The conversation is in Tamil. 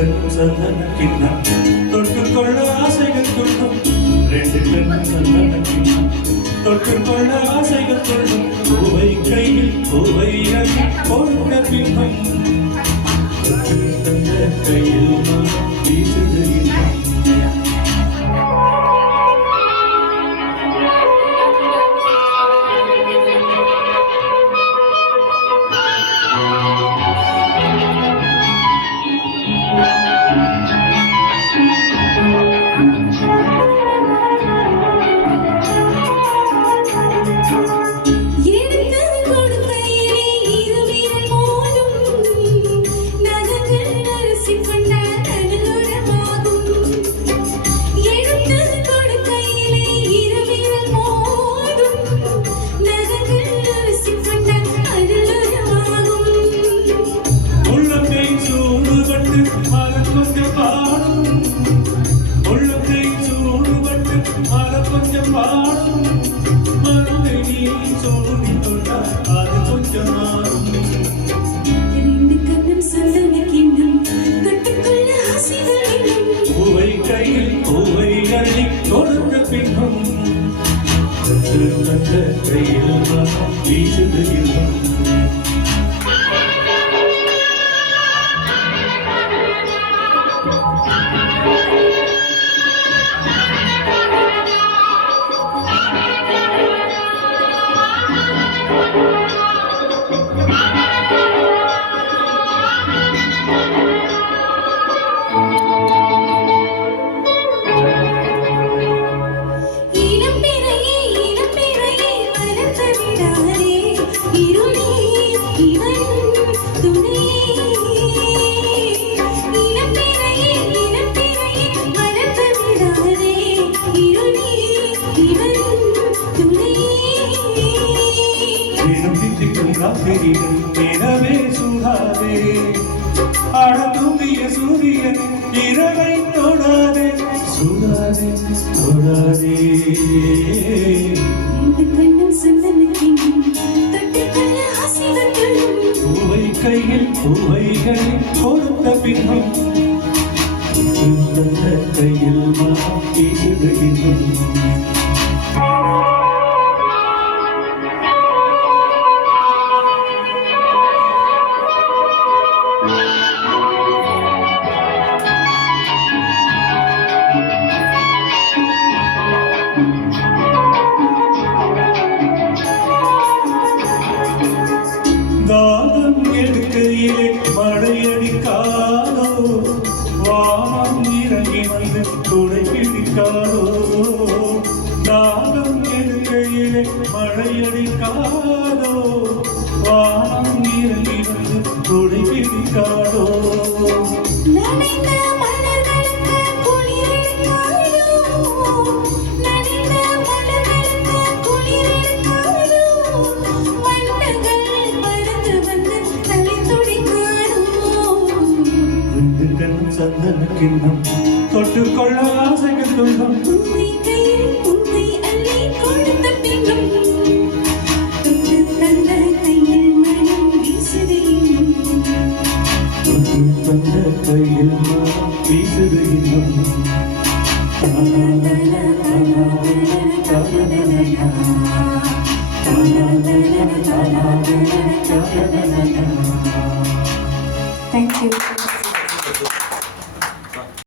கண்ணும் சந்தன கிண்ணம் தொட்டுக்கொள்ள ஆசைகள் கொள்ளும் ரெண்டு கண்ணும் சந்தன கிண்ணம் தொட்டுக்கொள்ள ஆசைகள் கொள்ளும் பூவை கையில் பூவை அள்ளி கொடுத்த பின்னம் தந்த கையில் வீசுது இன்பம் கையில் வீசுது இன்பம் எனவே சுகாதே அடங்கும்பிய சூரியன் இரவை தொடாதே சுடாதே தொடாதே பூவை கையில் பூவைகளில் கொடுத்த பின்னும் கையில் வீசுது இன்னும் தாகம் எடுக்கையிலே மழையடிக்காதோ வானம் இறங்கி வந்து துணை பிடிக்காதோ தாகம் எடுக்கையிலே மழையடிக்காதோ வானம் இறங்கி வந்து துணை பிடிக்காதோ சந்தன கிண்ணம் தொட்டுக்கொள்ள ஆசைகள் துன்பம் தந்த கையில் வீசுது இன்னும் Thank you.